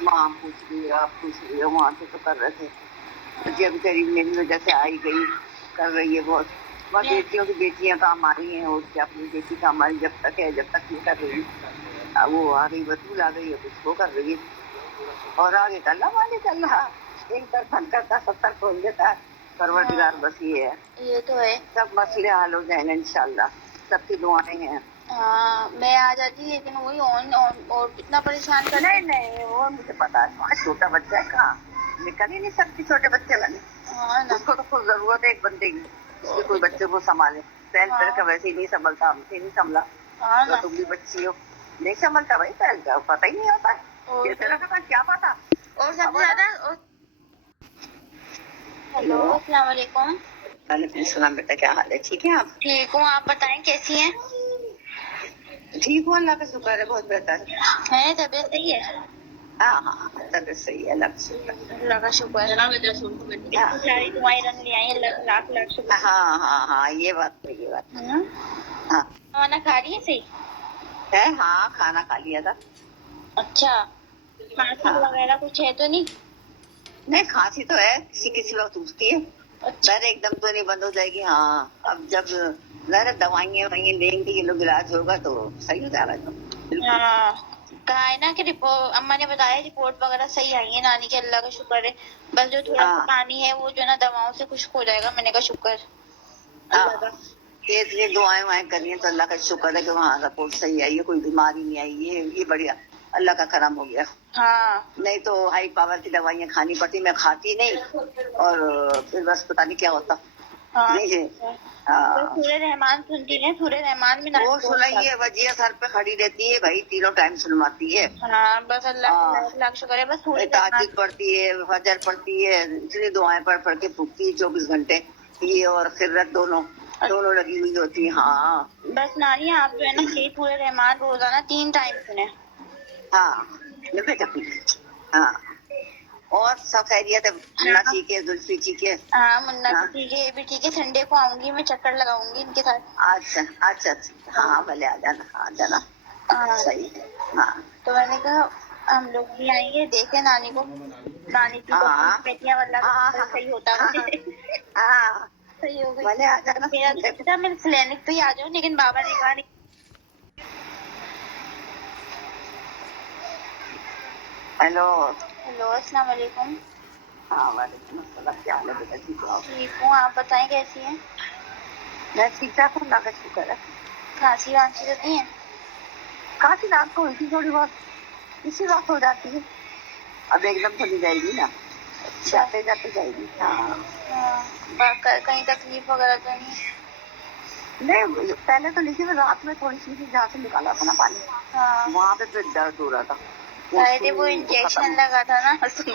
ماں پوچھ رہی ہے، آپ پوچھ رہی ہو، وہاں سے تو کر رہے تھے، بچے ابھی قریب میری وجہ سے آئی گئی کر رہی ہے بہت. بس بیٹیوں کی بیٹیاں کام آ رہی ہیں، اور کیا اپنی بیٹی کام آ رہی جب تک ہے، جب تک یہ کر رہی ہے. وہ آ گئی بطول آ گئی ہے، کچھ وہ کر رہی ہے، اور آگے کا اللہ مالک اللہ ایک در بند کرتا 70 کھول دیتا ہے. پروردگار بس یہ ہے، یہ تو ہے. سب مسئلے حل ہو جائیں گے انشاءاللہ، سب کی دعائیں ہیں. ہاں میں آ جاتی لیکن وہی اور اتنا پریشان کرتے. نہیں نہیں وہ مجھے پتا ہے، وہاں چھوٹا بچہ ہے، کہاں نکل ہی نہیں سکتی چھوٹے بچے والے. ہاں نا. اس کو تو خود ضرورت ہے ایک بندے کی، اس کے کوئی بچے کو سنبھالے. پہل کر کے ویسے ہی نہیں سنبھلتا، ہم سے نہیں سنبھلا. ہاں تو نا. تم بھی بچی ہو، نہیں سنبھلتا بھائی پہل کا، پتہ ہی نہیں ہوتا کیسے رکھا تھا کیا پتا. اور سب سے زیادہ. ہیلو السلام علیکم. وعلیکم السلام بیٹا، کیا حال ہے؟ ٹھیک ہے آپ؟ ٹھیک ہوں، آپ بتائیں کیسی ہیں؟ ٹھیک ہوں، اللہ کا شکر ہے، بہت بہتر ہے. طبیعت صحیح ہے؟ ہاں ہاں طبیعت صحیح ہے، اللہ کا شکر ہے. اللہ کا شکر ہے. اتنی ساری دعائیں رنگ لے آئی، اللہ کا لاکھ لاکھ شکر. ہاں ہاں ہاں یہ بات تو یہ بات ہاں کھانا کھا رہی ہے صحیح؟ ہے. ہاں کھانا کھا لیا تھا. اچھا. کھانسی ہاں وغیرہ کچھ ہے تو نہیں؟ نہیں کھانسی تو ہے، کسی وقت اٹھتی ہے، اچھا. پہلے ایک دم تو نہیں بند ہو جائے گی. ہاں اب جب ظاہر دوائیں لیں گے، یہ لوگ علاج ہوگا تو صحیح ہو جائے گا تو بالکل. ہاں کہا ہے نا کہ اما نے بتایا رپورٹ وغیرہ صحیح آئی ہے نانی کے، اللہ کا شکر ہے. بس جو تھوڑا سا ہاں پانی ہے وہ جو ہے نا دواؤں سے خشک ہو جائے گا. میں نے کہا شکر ہاں اللہ کا. یہ اتنی دعائیں وائیں کرنی ہے تو اللہ کا شکر ہے کہ وہاں رپورٹ صحیح آئی ہے، کوئی بیماری نہیں آئی. یہ بڑھیا، اللہ کا کرم ہو گیا. ہاں نہیں تو ہائی پاور کی دوائیاں کھانی پڑتی، میں کھاتی نہیں، اور پھر بس پتہ نہیں کیا ہوتا. ہاں. نہیں ہاں سورہ رحمان سنتی ہیں؟ سورہ رحمان میں وہ نانی کو سنائیے، وجیہ سر پہ کھڑی رہتی ہے بھائی، تینوں ٹائم سنواتی ہے. ہاں بس اللہ کا ہاں لاکھ لاکھ شکر ہے. بس سورہ رحمان. تہجد پڑھتی ہے، فجر پڑھتی ہے، اتنی دعائیں پڑھ کے پھوکتی ہے 24 گھنٹے. یہ اور خرت دونوں لگی ہوئی ہوتی. ہاں بس نانی آپ جو ہے نا یہ سورہ رحمان روزانہ 3 ٹائم سنیں. ہاں ہاں اور سب خیریت ہے؟ منا ہاں ٹھیک ہے، زلفی ٹھیک ہے؟ ہاں منا ہاں بھی ٹھیک ہے، یہ بھی ٹھیک ہے. سنڈے کو آؤں گی میں، چکر لگاؤں گی ان کے ساتھ. اچھا اچھا اچھا ہاں بھلے آ جانا، آ جانا. ہاں صحیح ہے. ہاں تو میں نے کہا ہم لوگ بھی آئیں گے، دیکھیں نانی کو. نانی کی بہت ہاں بیٹیاں واللہ کا ہاں شکر ہاں صحیح ہوتا ہاں رہے. ہاں صحیح ہو گئی. بھلے آ جانا. میرا تو سوچا میں کلینک پہ ہی آ جاؤں، لیکن بابا نے کہا نہیں. ہیلو. ہیلو السلام علیکم. ہاں وعلیکم السلام، کیا حال ہے بیٹا؟ ٹھیک ہو آپ؟ ٹھیک ہوں، آپ بتائیں کیسی ہیں؟ میں ٹھیک ٹھاک ہوں، اللہ کا شکر ہے. کھانسی وانسی تو نہیں ہے؟ کافی رات کو ہوئی تھی تھوڑی بہت، اسی وقت ہو جاتی ہے. اب ایک دم چلی جائے گی نا، اچھا. جاتے جاتے جائے گی. ہاں ہاں کہیں تکلیف وغیرہ تو نہیں؟ نہیں پہلے تو لیکن رات میں تھوڑی سی جہاں سے نکالا تھا نا پانی، ہاں وہاں پہ پھر درد ہو رہا تھا. وہ پہلے وہ سن ختم، انجیکشن لگا تھا نا.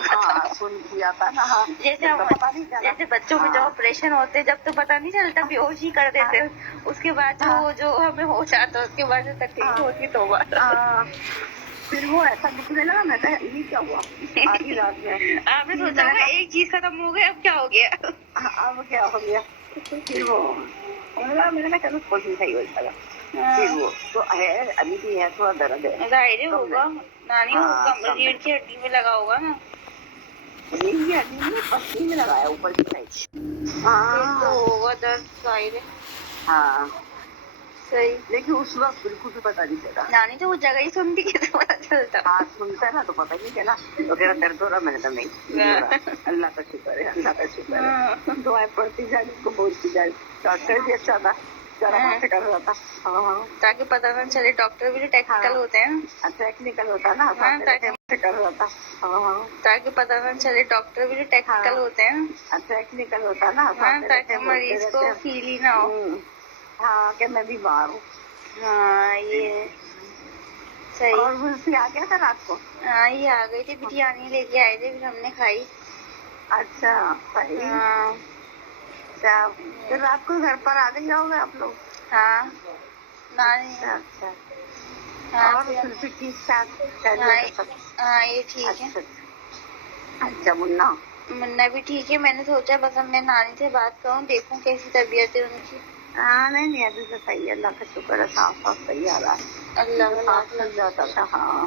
ہاں سن کیا تھا نا. ہاں جب تو پتا نہیں چلا. جیسے بچوں کے جو ہاں آپریشن ہوتے جب تو پتا نہیں چلتا، بے ہوشی کر دیتے، اس کے بعد ہاں جو ہمیں ہوش آتا اس کے بعد جو تکلیف ہوتی تو ہاں پھر وہ ایسا دکھنے لگا، میں کہا یہ کیا ہوا آدھی رات میں. آپ نے سوچا ہوگا ایک چیز ختم ہو گئی، اب کیا ہو گیا. اب کیا ہو گیا. پھر وہ میں نے کہا کچھ نہیں صحیح ہو جائے گا. پھر وہ تو ہے، ابھی بھی ہے تھوڑا درد ہے. ظاہر ہوگا نانی، وہ ہاں ریڑھ کی ہڈی میں لگا ہوگا نا. ریڑھ کی ہڈی میں پسلی میں لگایا اوپر کی سائڈ. پھر تو ہاں ہوگا درد ظاہر ہے. ہاں صحیح. لیکن اس وقت بالکل بھی پتا نہیں چلا. نانی تو وہ جگہ ہی سنتی کیسے پتا چلتا. ہاں سنتا ہے نا تو پتا نہیں چلا. تو کہہ رہا درد ہو رہا، میں نے کہا نہیں ہو رہا. اللہ کا شکر ہے، اللہ کا شکر ہے. دعائیں پڑھتی جائے، اس کو بولتی جائے. ڈاکٹر بھی اچھا تھا، سے کر رہا تھا. ہاں تاکہ پتہ نہ چلے. ڈاکٹر بھی ٹیکنیکل ہوتے ہیں. ٹیکنیکل ہوتا ہے نا، سے کر رہا تھا. ہاں تاکہ پتہ نہ چلے. ڈاکٹر بھی ٹیکنیکل ہوتے ہیں. ٹیکنیکل ہوتا ہے نا، تاکہ مریض کو فیل ہی نہ ہو. ہاں کہ میں بیمار ہوں. ہاں یہ ہے. صحیح. اور زلفی آ گیا تھا رات کو؟ ہاں یہ آ گئی تھی، بریانی لے کے آئے تھے، پھر ہم نے کھائی. اچھا صحیح. ہاں اچھا پھر رات کو گھر پر آ گئی ہوں گے آپ لوگ؟ ہاں نانی. اچھا اچھا. ہاں اور پھر زلفی ٹھیک ٹھاک؟ خیریت ہے سب؟ ہاں یہ ٹھیک ہے. اچھا اچھا. منا منا بھی ٹھیک ہے. میں نے سوچا بس اب میں نانی سے بات کروں، دیکھوں کیسی طبیعت ہے ان کی. ہاں نہیں ابھی تو صحیح ہے، اللہ کا شکر ہے. صاف صحیح آ رہا ہے. اللہ مجھے کا صاف لاکھ چل لاکھ جاتا شکر. تھا. ہاں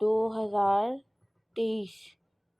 2023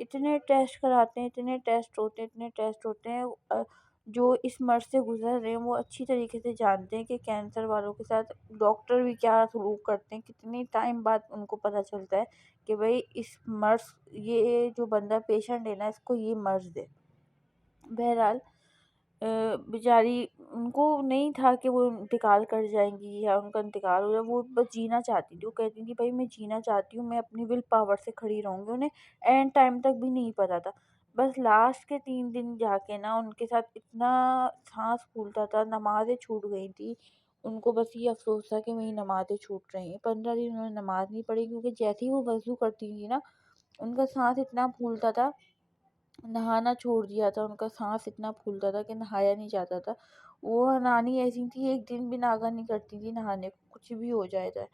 اتنے ٹیسٹ کراتے ہیں، اتنے ٹیسٹ ہوتے ہیں، اتنے ٹیسٹ ہوتے ہیں۔ جو اس مرض سے گزر رہے ہیں وہ اچھی طریقے سے جانتے ہیں کہ کینسر والوں کے ساتھ ڈاکٹر بھی کیا سلوک کرتے ہیں، کتنے ٹائم بعد ان کو پتہ چلتا ہے کہ بھئی اس مرض، یہ جو بندہ پیشنٹ ہے نا اس کو یہ مرض ہے۔ بہرحال بیچاری، ان کو نہیں تھا کہ وہ انتقال کر جائیں گی یا ان کا انتقال ہو جائے، وہ بس جینا چاہتی تھی۔ وہ کہتی تھی بھائی میں جینا چاہتی ہوں، میں اپنی ول پاور سے کھڑی رہوں گی۔ انہیں اینڈ ٹائم تک بھی نہیں پتا تھا، بس لاسٹ کے 3 دن جا کے نا ان کے ساتھ اتنا سانس پھولتا تھا، نمازیں چھوٹ گئی تھی ان کو، بس یہ افسوس تھا کہ میری نمازیں چھوٹ رہی ہیں۔ 15 دن انہوں نے نماز نہیں پڑھی، کیونکہ جیسے ہی وہ وضو کرتی تھی نا ان کا سانس اتنا پھولتا تھا، نہانا چھوڑ دیا تھا، ان کا سانس اتنا پھولتا تھا کہ نہایا نہیں جاتا تھا۔ وہ نانی ایسی تھی، ایک دن بھی ناغہ نہیں کرتی تھی نہانے کو، کچھ بھی ہو جائے جائے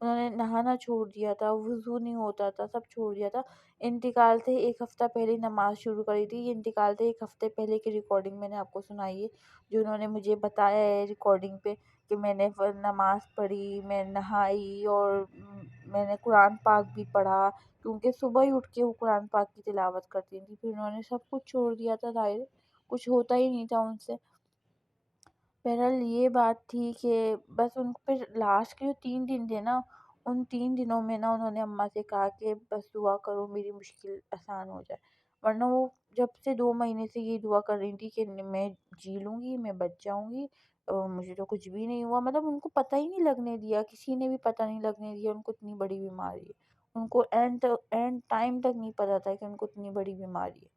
انہوں نے نہانا چھوڑ دیا تھا، وضو نہیں ہوتا تھا، سب چھوڑ دیا تھا۔ انتقال سے 1 ہفتہ پہلے نماز شروع کری تھی، یہ انتقال سے 1 ہفتے پہلے کی ریکارڈنگ میں نے آپ کو سنائی ہے، جو انہوں نے مجھے بتایا ہے ریکارڈنگ پہ کہ میں نے نماز پڑھی، میں نہائی اور میں نے قرآن پاک بھی پڑھا، کیونکہ صبح ہی اٹھ کے وہ قرآن پاک کی تلاوت کرتی تھی۔ پھر انہوں نے سب کچھ چھوڑ دیا تھا، ظاہر کچھ ہوتا ہی نہیں تھا ان سے۔ بہرحال یہ بات تھی کہ بس ان کو پھر لاسٹ کے جو 3 دن تھے نا، ان 3 دنوں میں نا انہوں نے اماں سے کہا کہ بس دعا کرو میری مشکل آسان ہو جائے، ورنہ وہ جب سے 2 مہینے سے یہ دعا کر رہی تھی کہ میں جی لوں گی، میں بچ جاؤں گی، اور مجھے تو کچھ بھی نہیں ہوا۔ مطلب ان کو پتہ ہی نہیں لگنے دیا، کسی نے بھی پتہ نہیں لگنے دیا ان کو اتنی بڑی بیماری ہے۔ ان کو اینڈ ٹائم تک نہیں پتا تھا کہ ان کو اتنی بڑی بیماری ہے۔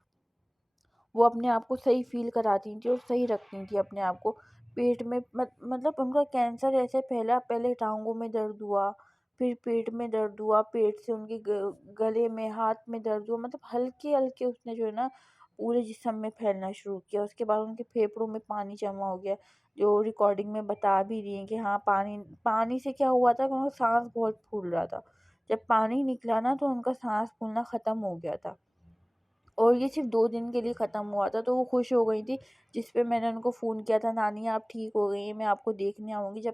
وہ اپنے آپ کو صحیح فیل کراتی تھیں اور صحیح رکھتی تھیں اپنے آپ کو۔ پیٹ میں مطلب ان کا کینسر ایسے پھیلا، پہلے ٹانگوں میں درد ہوا، پھر پیٹ میں درد ہوا، پیٹ سے ان کے گلے میں، ہاتھ میں درد ہوا، مطلب ہلکے ہلکے اس نے جو ہے نا پورے جسم میں پھیلنا شروع کیا۔ اس کے بعد ان کے پھیپھڑوں میں پانی جمع ہو گیا، جو ریکارڈنگ میں بتا بھی رہی ہیں کہ ہاں پانی سے کیا ہوا تھا کہ ان کا سانس بہت پھول رہا تھا، جب پانی نکلا نا تو ان کا سانس پھولنا ختم ہو گیا تھا، اور یہ صرف 2 دن کے لیے ختم ہوا تھا۔ تو وہ خوش ہو گئی تھی، جس پہ میں نے ان کو فون کیا تھا، نانی آپ ٹھیک ہو گئی ہیں، میں آپ کو دیکھنے آؤں گی، جب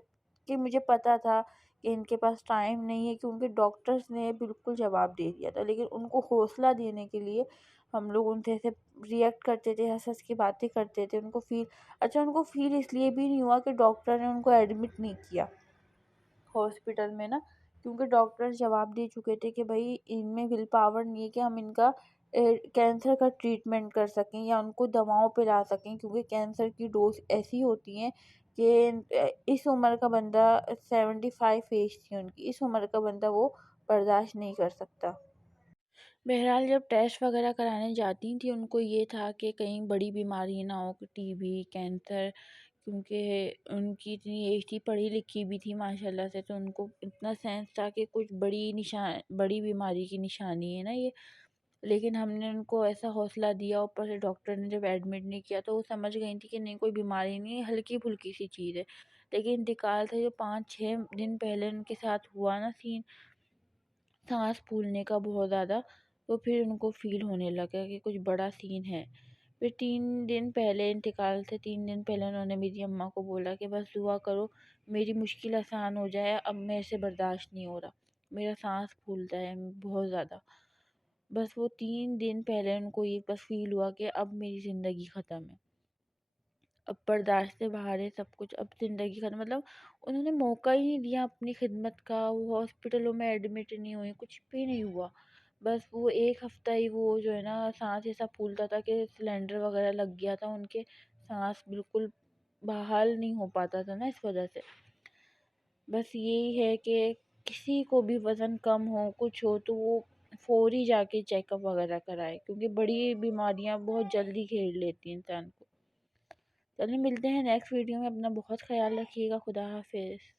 کہ مجھے پتا تھا کہ ان کے پاس ٹائم نہیں ہے، کیونکہ ڈاکٹرز نے بالکل جواب دے دیا تھا۔ لیکن ان کو حوصلہ دینے کے لیے ہم لوگ ان سے ایسے ریئیکٹ کرتے تھے، ہنس ہنس کی باتیں کرتے تھے، ان کو فیل اس لیے بھی نہیں ہوا کہ ڈاکٹر نے ان کو ایڈمٹ نہیں کیا ہاسپٹل میں نا، کیونکہ ڈاکٹر جواب دے چکے تھے کہ بھائی ان میں ول پاور نہیں ہے کہ ہم ان کا کینسر کا ٹریٹمنٹ کر سکیں یا ان کو دواؤں پہ لا سکیں، کیونکہ کینسر کی ڈوز ایسی ہوتی ہیں کہ اس عمر کا بندہ 75 ایج تھی ان کی، اس عمر کا بندہ وہ برداشت نہیں کر سکتا۔ بہرحال جب ٹیسٹ وغیرہ کرانے جاتی تھیں ان کو یہ تھا کہ کہیں بڑی بیماری نہ ہو، ٹی بی، کینسر، کیونکہ ان کی اتنی ایج تھی، پڑھی لکھی بھی تھی ماشاء اللہ سے، تو ان کو اتنا سینس تھا کہ کچھ بڑی بیماری کی نشانی ہے نا یہ۔ لیکن ہم نے ان کو ایسا حوصلہ دیا، اوپر سے ڈاکٹر نے جب ایڈمٹ نہیں کیا تو وہ سمجھ گئی تھی کہ نہیں کوئی بیماری نہیں ہے، ہلکی پھلکی سی چیز ہے۔ لیکن انتقال سے جو 5-6 دن پہلے ان کے ساتھ ہوا نا سین سانس پھولنے کا بہت زیادہ، تو پھر ان کو فیل ہونے لگا کہ کچھ بڑا سین ہے۔ پھر 3 دن پہلے، انتقال سے 3 دن پہلے انہوں نے میری اماں کو بولا کہ بس دعا کرو میری مشکل آسان ہو جائے، اب میرے سے برداشت نہیں ہو رہا، میرا سانس پھولتا ہے بہت زیادہ۔ بس وہ 3 دن پہلے ان کو یہ بس فیل ہوا کہ اب میری زندگی ختم ہے، اب برداشت سے باہر ہے سب کچھ، اب زندگی ختم۔ مطلب انہوں نے موقع ہی نہیں دیا اپنی خدمت کا، وہ ہاسپٹلوں میں ایڈمٹ نہیں ہوئی، کچھ بھی نہیں ہوا، بس وہ 1 ہفتہ ہی وہ جو ہے نا سانس ایسا پھولتا تھا کہ سلنڈر وغیرہ لگ گیا تھا ان کے، سانس بالکل بحال نہیں ہو پاتا تھا نا اس وجہ سے۔ بس یہی ہے کہ کسی کو بھی وزن کم ہو کچھ ہو تو وہ فوری جا کے چیک اپ وغیرہ کرائے، کیونکہ بڑی بیماریاں بہت جلدی گھیر لیتی ہیں انسان کو۔ چلیے ملتے ہیں نیکسٹ ویڈیو میں، اپنا بہت خیال رکھیے گا، خدا حافظ۔